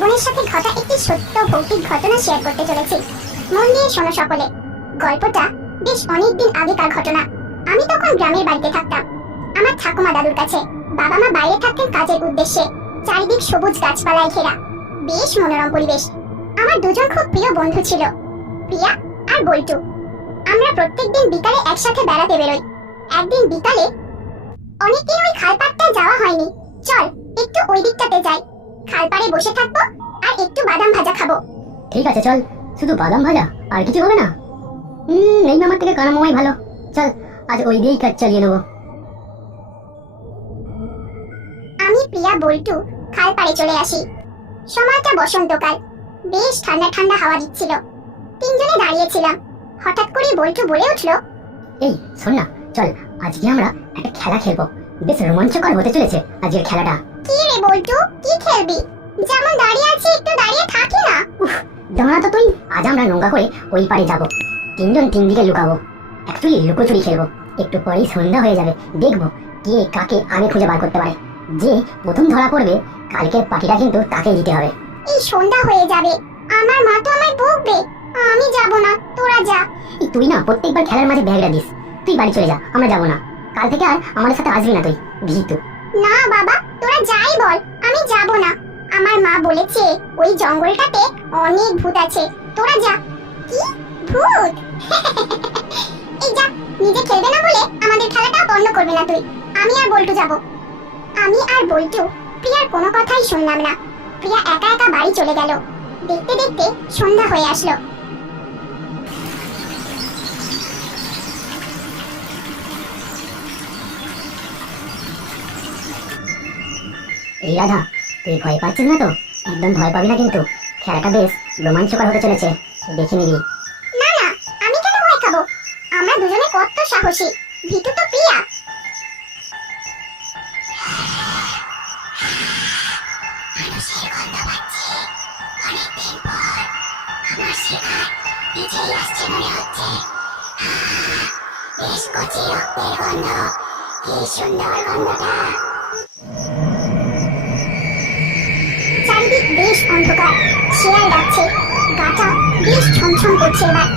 জীবনের সাথে ঘটা একটি সত্য ভৌতিক ঘটনা শেয়ার করতে চলেছি। মন দিয়ে শোনো সকলে। গল্পটা বেশ অনেকদিন আগেকার ঘটনা। আমি তখন গ্রামের বাড়িতে থাকতাম, আমার ঠাকুমা দাদুর কাছে। বাবা মা বাইরে থাকতেন কাজের উদ্দেশ্যে। চারিদিক সবুজ গাছপালায় ঘেরা, বেশ মনোরম পরিবেশ। আমার দুজন খুব প্রিয় বন্ধু ছিল, প্রিয়া আর বল্টু। আমরা প্রত্যেকদিন বিকালে একসাথে বেড়াতে বেরোই। একদিন বিকালে, অনেকদিন ওই খালপাড়টায় যাওয়া হয়নি, চল একটু ওই দিকটাতে যাই। খালপাড়ে বসে থাকবো আর একটু বাদাম ভাজা খাবো। ঠিক আছে চল, শুধু বাদাম ভাজা আর কিছু হবে না? এই মামার থেকে কানা মামাই ভালো, চল আজ ওই দিয়েই কাজ চালিয়ে নেবো। আমি প্রিয়া বল্টু খালপাড়ে চলে আসি। সময়টা বসন্তকাল, বেশ ঠান্ডা ঠান্ডা হাওয়া দিচ্ছিল। তিনজনে দাঁড়িয়েছিলাম। হঠাৎ করে বল্টু বলে উঠলো, এই শোন না, চল আজকে আমরা একটা খেলা খেলবো। বেশ রোমাঞ্চকর হতে চলেছে আজকের খেলাটা। কি রে বল্টু, কি খেলবি? যেমন দাঁড়িয়ে আছি একটু দাঁড়িয়ে থাকি না। দাঁড়া তো তুই। আজ আমরা নৌকা করে ওই পারে যাবো, তিনজন তিন দিকে লুকাবো। অ্যাকচুয়ালি লুকোচুরি খেলবো। একটু পরেই সন্ধ্যা হয়ে যাবে, দেখবো কে কাকে আগে খুঁজে বার করতে পারে। যে প্রথম ধরা পড়বে কালকের পার্টিটা কিন্তু তাকেই দিতে হবে। এই সন্ধ্যা হয়ে যাবে, আমার মা তো আমায় বকবে। আমি যাব না, তোরা যা। তুই না প্রত্যেকবার খেলার মাঝে ব্যাগটা দিস। তুই বাড়ি চলে যা, আমরা যাবো না। কাল থেকে আর আমাদের সাথে আসবি না তুই, ভিতু। না বাবা, তোরা যাই বল, আমি যাব না। আমার মা বলেছে ওই জঙ্গলটাতে অনেক ভূত আছে, তোরা যা। কি ভূত? এই যা, নিজে খেলবে না বলে আমাদের খেলাটা বন্ধ করবে না তুই। আমি আর বল্টু যাব। আমি আর বল্টু প্রিয়ার কোনো কথাই শুনলাম না। প্রিয়া একা একা বাড়ি চলে গেল। দেখতে দেখতে সন্ধ্যা হয়ে আসলো। এই রাধা, তুই ভয় পাচ্ছিস না তো? একদম ভয় পাবি না কিন্তু। খেলাটা বেশ রোমাঞ্চকর হতে চলেছে, দেখে নিবি। না না, আমি কেন ভয় খাবো? আমরা দুজনে কত সাহসী। ভিতু তো প্রিয়া। চারিদিক বেশ অন্ধকার, শেয়াল ডাকছে, গাটা বেশ ছমছম করছে এবার।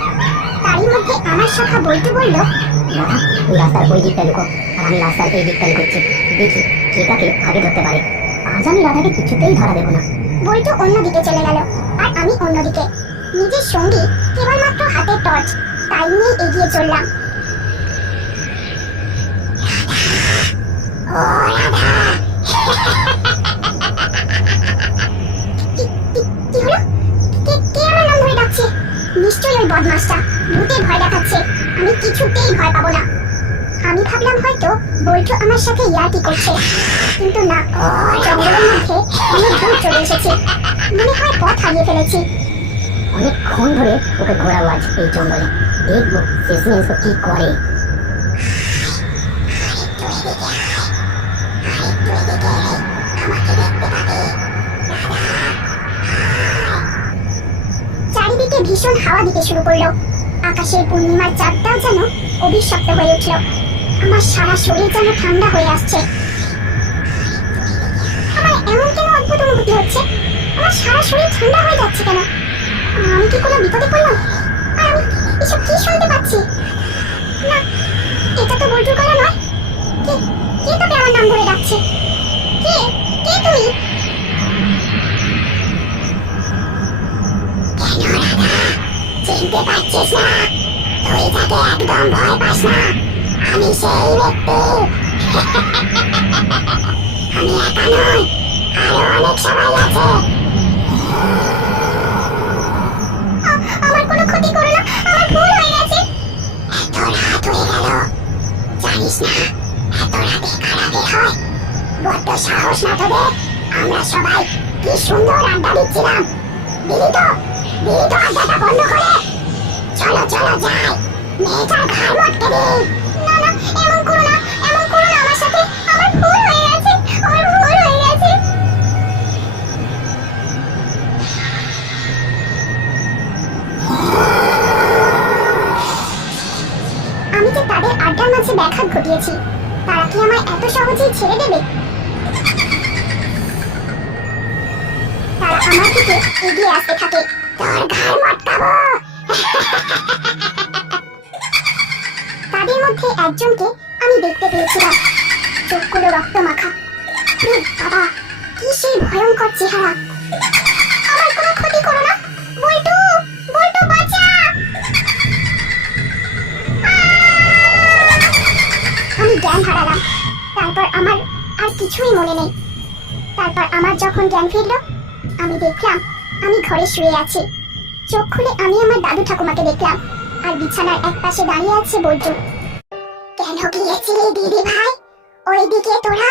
তারই মধ্যে আমার শাখা বল্টু বলল, রাধা, তুই রাস্তার ওই দিকটা লুকো আর আমি রাস্তার এই দিকটা লুকোচ্ছি। দেখি কে কাকে আগে ধরতে পারে। আজ আমি রাধাকে কিছুতেই ধরা দেবো না। বল্টু অন্যদিকে চলে গেল আর আমি অন্যদিকে। নিজের সঙ্গী কেবলমাত্র হাতের টর্চ, তাই নিয়ে এগিয়ে চললাম। ও রাধা! কি হলো? কে আমার নাম ধরে ডাকছে? নিশ্চয়ই ওই বদমাশটা ভূতে ভয় দেখাচ্ছে। আমি কিছুতেই ভয় পাবো না। আমি ভাবলাম হয়তো বল্টু আমার সাথে ইয়ার্কি করছে, কিন্তু না, জঙ্গলের মধ্যে অনেক দূর চলে এসেছি। মনে হয় পথ হারিয়ে ফেলেছি। অনেকক্ষণ ধরে ওকে ঘোরাবো আজ এই জঙ্গলে, দেখবো শেষমেশ ও কি করে। চারিদিকে ভীষণ হাওয়া দিতে শুরু করলো। আকাশের পূর্ণিমার চাঁদটাও যেন অভিশপ্ত হয়ে উঠল। আমার সারা শরীর যেন ঠান্ডা হয়ে আসছে। আমার এমন কেন অদ্ভুত অনুভূতি হচ্ছে? আমার সারা শরীর ঠান্ডা হয়ে যাচ্ছে কেন? আমি কি কোনো বিপদে পড়লাম? আর আমি এসব কি শুনতে পাচ্ছি? না, এটা তো বল্টুর গলা নয়। কে তোকে আমার নাম ধরে ডাকছে? কে কে তুই? চিনতে পারছিস না? তুই তাকে একদম ভয় পাস না। আমি সেই ব্যক্তি। আমি একা নই, আরো অনেক সবাই আছে। আমার কোনো ক্ষতি করো না, আমার ভুল হয়ে গেছে। এত রাত হয়ে গেল, জানিস না এত রাতে কারা বের হয়? বড্ড সাহস না তোদের? আমরা সবাই কি সুন্দর আড্ডা দিচ্ছিলাম। দিলি তো আড্ডাটা বন্ধ করে। চলো চলো যাই, মেয়েটার ঘাড় মটকে দিই। না না, এমন করো না আমার সাথে। আমার ভুল হয়ে গেছে। আমি যে তাদের আড্ডার মাঝে ব্যাঘাত ঘটিয়েছি, তারা কি আমায় এত সহজেই ছেড়ে দেবে? তারা আমার দিকে এগিয়ে আসতে থাকে। তোর ঘাড় মটকাবো। তাদের মধ্যে একজনকে আমি দেখতে পেয়েছিলাম, চোখগুলো রক্ত মাখা। বাবা, কি সেই ভয়ঙ্কর চেহারা! আমার কোনো ক্ষতি করো না, বল্টু, বল্টু বাঁচা! আমি জ্ঞান হারালাম। তারপর আমার আর কিছুই মনে নেই। তারপর আমার যখন জ্ঞান ফিরল, আমি দেখলাম আমি ঘরে শুয়ে আছি। চোখ খুলে আমি আমার দাদু ঠাকুমাকে দেখলাম, আর বিছানার একপাশে দাঁড়িয়ে আছে বল্টু। কেন গিয়েছিলি দিদি ভাই ওইদিকে তোরা?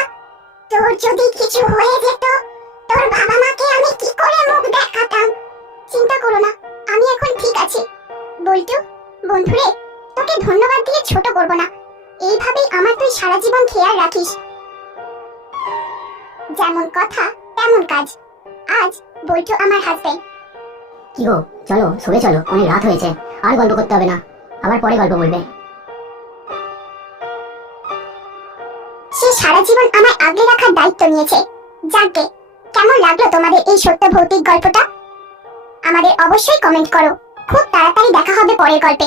তোর যদি কিছু হয়ে যেত তোর বাবা মাকে আমি কি করে মুখ দেখাতাম? চিন্তা করো না, আমি এখন ঠিক আছি। বল্টু, বন্ধুরে, তোকে ধন্যবাদ দিয়ে ছোট করব না। এইভাবেই আমার তুই সারা জীবন খেয়াল রাখিস। যেমন কথা তেমন কাজ। আজ বল্টু আমার হাজবেন্ড। কি গো, চলো শুয়ে চলো, অনেক রাত হয়েছে। আর গল্প করতে হবে না, আবার পরে গল্প বলবে। সে সারা জীবন আমার আগলে রাখার দায়িত্ব নিয়েছে। যাকে কেমন লাগলো তোমাদের এই সত্য ভৌতিক গল্পটা? আমাদের অবশ্যই কমেন্ট করো। খুব তাড়াতাড়ি দেখা হবে পরের গল্পে।